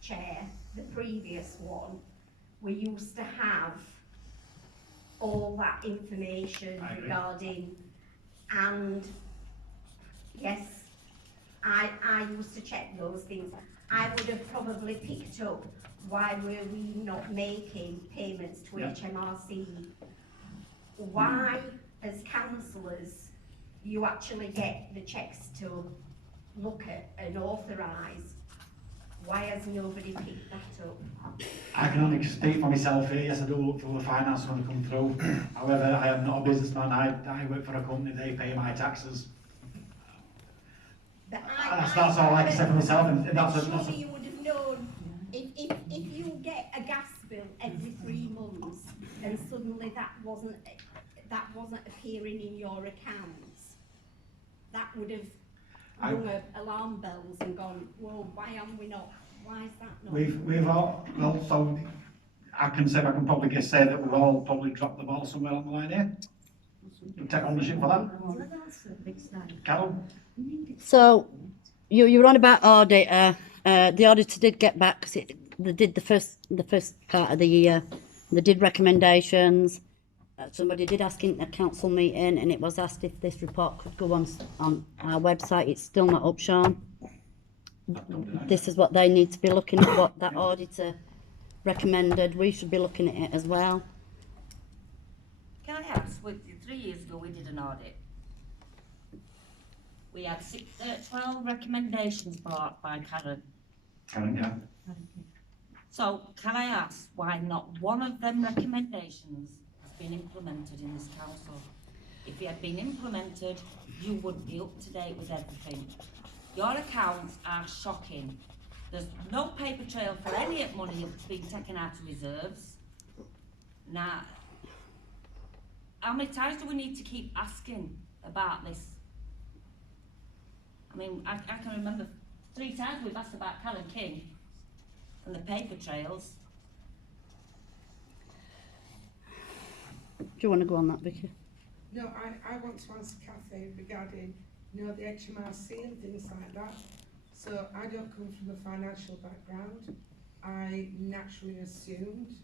chair, the previous one, we used to have all that information regarding, and yes, I used to check those things. I would have probably picked up why were we not making payments to HMRC? Why, as councillors, you actually get the checks to look at and authorise? Why has nobody picked that up? I can only speak for myself here. Yes, I do look through the finance when they come through. However, I am not a businessman. I work for a company. They pay my taxes. That's all I can say for myself. And that's surely you would have known if you get a gas bill every 3 months and suddenly that wasn't appearing in your accounts, that would have rung alarm bells and gone, whoa, why am we not? Why is that not? We've all, well, so I can probably say that we've all probably dropped the ball somewhere on the line here. You take ownership for that. Carol? So, you were on about auditor. The auditor did get back, 'cause they did the first part of the year. They did recommendations. somebody did ask in a council meeting, and it was asked if this report could go on our website. It's still not up, Sean. This is what they need to be looking at, what that auditor recommended. We should be looking at it as well. Can I ask, 3 years ago we did an audit. We had 12 recommendations brought by Karen. Karen, yeah. So can I ask why not one of them recommendations has been implemented in this council? If it had been implemented, you would be up to date with everything. Your accounts are shocking. There's no paper trail for any money that's been taken out of reserves. Now, how many times do we need to keep asking about this? I mean, I can remember 3 times we've asked about Callum King and the paper trails. Do you want to go on that, Vicky? No, I want to ask Kathy regarding, you know, the HMRC and things like that. So I don't come from a financial background. I naturally assumed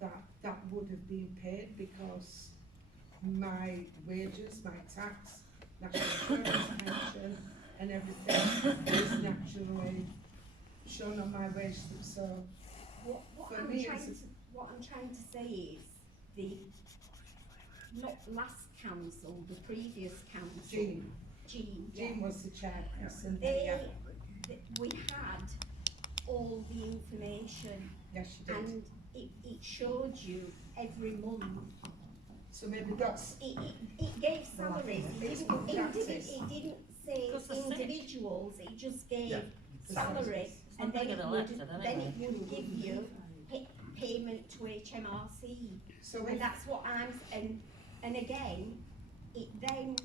that that would have been paid because my wages, my tax, national insurance, pension and everything is naturally shown on my wage slip. So what I'm trying to say is the not last council, the previous council. Jean was the chairperson. We had all the information. Yes, you did. And it showed you every month. So maybe that's... It gave salaries. It didn't say individuals, it just gave salary. And then it would give you payment to HMRC. So and that's what and again, it then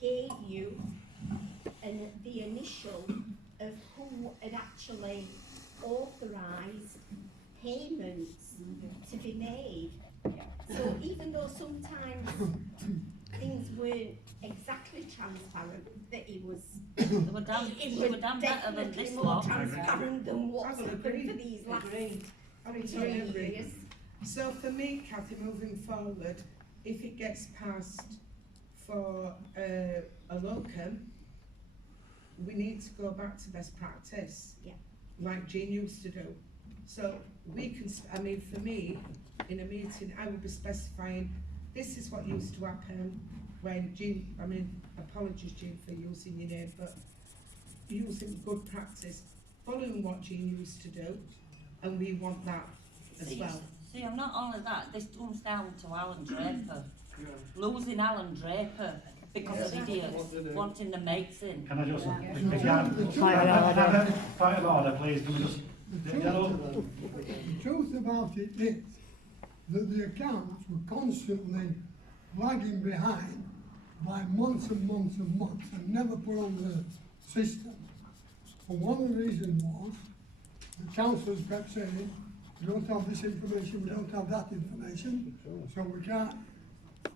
gave you the initial of who had actually authorised payments to be made. So even though sometimes things weren't exactly transparent, that it was definitely more transparent than what's happened for these last 3 years. So for me, Kathy, moving forward, if it gets passed for a locum, we need to go back to best practice, like Jean used to do. So we can, I mean, for me, in a meeting, I would be specifying, this is what used to happen when Jean, I mean, apologies Jean for using your name, but using good practice, following what Jean used to do, and we want that as well. See, I'm not only that, this comes down to Alan Draper. Losing Alan Draper because of idiots wanting the mates in. Can I just, point of order, please, can we just, the truth about it is that the accounts were constantly lagging behind by months and months and months and never put on the system. And one of the reasons was the councillors kept saying, we don't have this information, we don't have that information, so we can't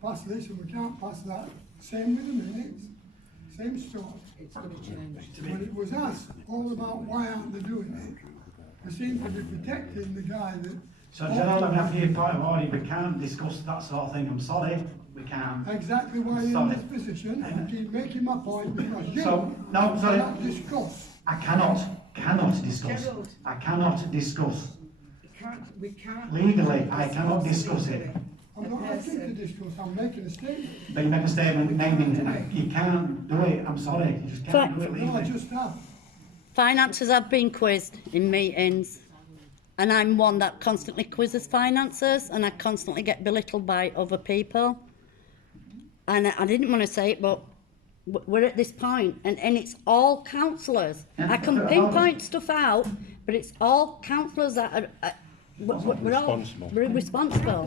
pass this and we can't pass that. Same with the minutes, same story. It's going to change. When it was asked all about why aren't they doing it, they seem to be protecting the guy that... So, gentlemen, after your point of order, we can't discuss that sort of thing. I'm sorry, we can't. Exactly why you're in this position, and keep making my point, because you cannot discuss. I cannot discuss. I cannot discuss. We can't. Legally, I cannot discuss it. I'm not asking to discuss, I'm making a statement. But you make a statement naming it, you can't do it, I'm sorry, you just can't do it legally. No, I just have. Finances have been quizzed in meetings, and I'm one that constantly quizzes finances, and I constantly get belittled by other people. And I didn't want to say it, but we're at this point, and it's all councillors. I can pinpoint stuff out, but it's all councillors that are we're all responsible.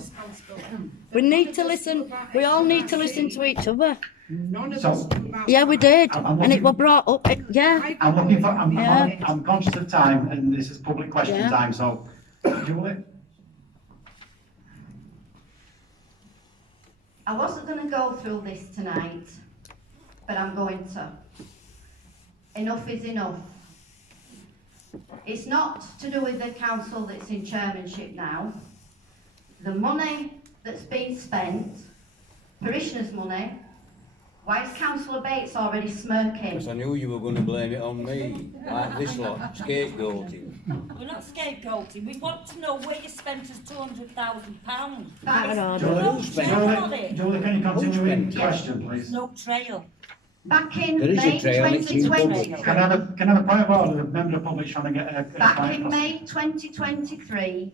We need to listen. We all need to listen to each other. None of us. Yeah, we did, and it was brought up. Yeah. I'm looking for. I'm conscious of time, and this is public question time. So, Julie. I wasn't going to go through this tonight, but I'm going to. Enough is enough. It's not to do with the council that's in chairmanship now. The money that's been spent, parishioners' money, why is Councillor Bates already smirking? Because I knew you were going to blame it on me, like this lot, scapegoating. We're not scapegoating, we want to know where you spent us £200,000. That is Julie, can you continue with the question, please? No trail. back in There is a May trail, it's in 2023. Can I have a point of order? The member of the public trying to get a... Back in May 2023,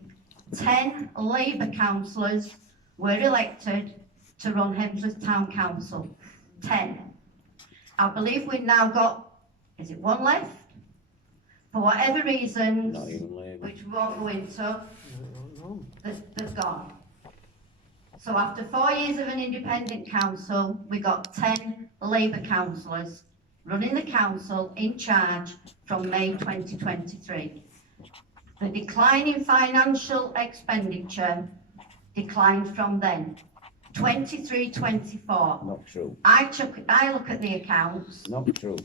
10 Labour councillors were elected to run Hemsworth Town Council. 10. I believe we've now got, is it one left? For whatever reasons, Not even Labour. which we won't go into, that's gone. So after 4 years of an independent council, we got 10 Labour councillors running the council in charge from May 2023. The decline in financial expenditure declined from then. 23-24. Not true. I look at the accounts. Not true.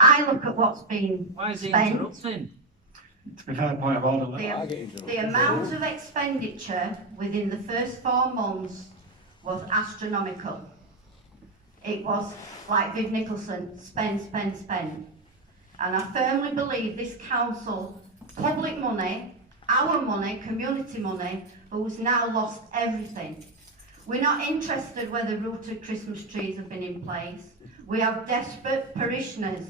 I look at what's been Why is he spent. interrupting? To be fair, point of order. The amount of expenditure within the first 4 months was astronomical. It was like Viv Nicholson, spend, spend, spend. And I firmly believe this council, public money, our money, community money, who's now lost everything. We're not interested whether rooted Christmas trees have been in place. We have desperate parishioners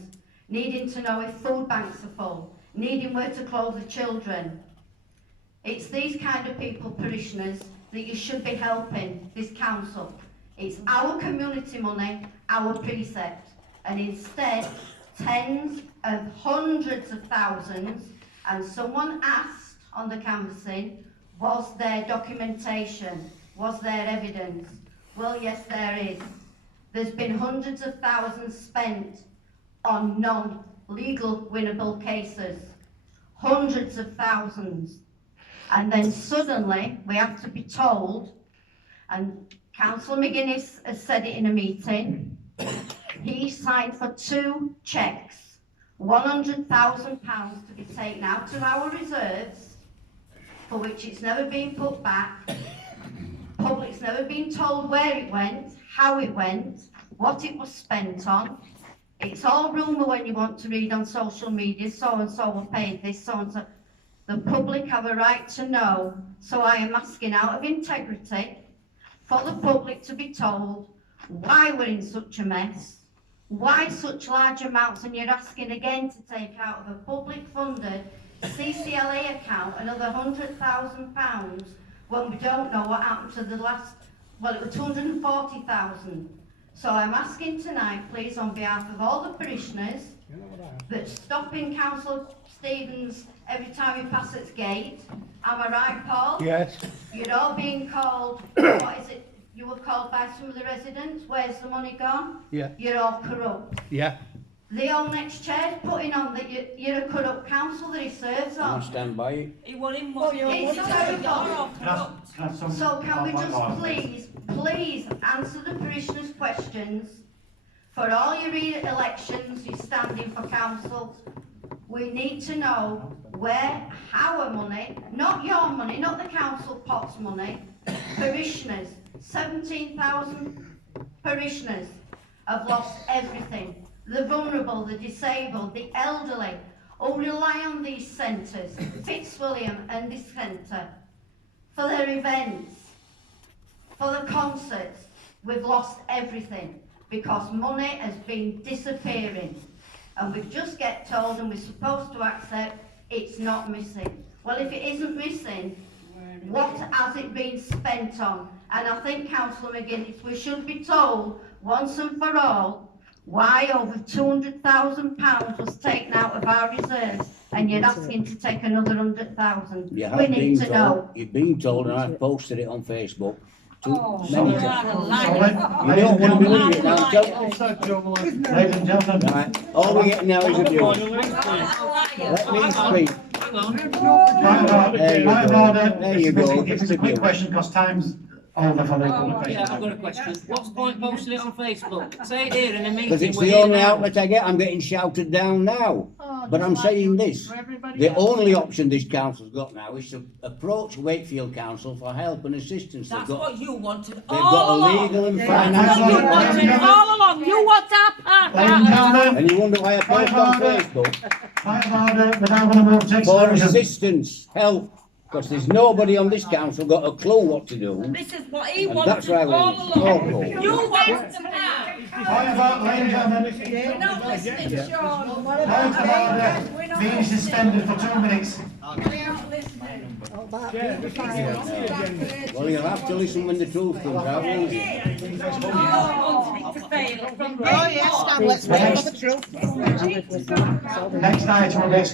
needing to know if food banks are full, needing where to clothe the children. It's these kind of people, parishioners, that you should be helping, this council. It's our community money, our precept, and instead, tens of hundreds of thousands, and someone asked on the canvassing, was there documentation? Was there evidence? Well, yes, there is. There's been hundreds of thousands spent on non-legal winnable cases. Hundreds of thousands. And then suddenly we have to be told, and Councillor McGuinness has said it in a meeting, he signed for 2 cheques, £100,000 to be taken out of our reserves, for which it's never been put back. Public's never been told where it went, how it went, what it was spent on. It's all rumour when you want to read on social media, so and so were paid this, so and so. The public have a right to know, so I am asking out of integrity for the public to be told why we're in such a mess, why such large amounts, and you're asking again to take out of a public funded CCLA account another £100,000 when we don't know what happened to the last, well, it was 240,000. So I'm asking tonight, please, on behalf of all the parishioners, that's stopping Councillor Stevens every time he passes gate. Am I right, Paul? Yes. You're all being called, what is it, you were called by some of the residents, where's the money gone? Yeah. You're all corrupt. Yeah. The old next chair's putting on that you're a corrupt council that he serves on. I stand by it. He won him money. It's terrible. Can So can we just please answer the parishioners' questions? For all your elections, you're standing for council. We need to know where our money, not your money, not the council pot's money, parishioners, 17,000 parishioners have lost everything. The vulnerable, the disabled, the elderly, who rely on these centres, Fitzwilliam and this centre, for their events, for the concerts. We've lost everything because money has been disappearing. And we just get told, and we're supposed to accept, it's not missing. Well, if it isn't missing, what has it been spent on? And I think, Councillor McGuinness, we should be told, once and for all, why over £200,000 was taken out of our reserves, and you're asking to take another 100,000. You We have need been to know. told, you've been told, and I've posted it on Facebook. Oh, Many you're times. a liar. You don't want to believe it now, tell Ladies and gentlemen. Right, all we're getting now is abuse. Let me speak. Point of order. There you go. It's a quick Abuse. question because time's over for the public question. Yeah, I've got a question. What's the point posting it on Facebook? Say it here in a meeting. Because it's we're the here only now. outlet I get, I'm getting shouted down now. But I'm saying this, the only option this council's got now is to approach Wakefield Council for help and assistance. That's what you wanted They've all got a along. legal and That's what you wanted financial. all along. You want our part. And you wonder why I post on Facebook? For assistance, help. Because there's nobody on this council got a clue what to do. This is what he And wanted that's why all we're along. You wanted them now. We're not listening, Sean. What about me? We're not Meeting suspended for 2 minutes. We aren't listening. Well, you'll have to listen when the truth comes out, won't you? Oh, yes, Stan, let's wait for the truth. Next item will be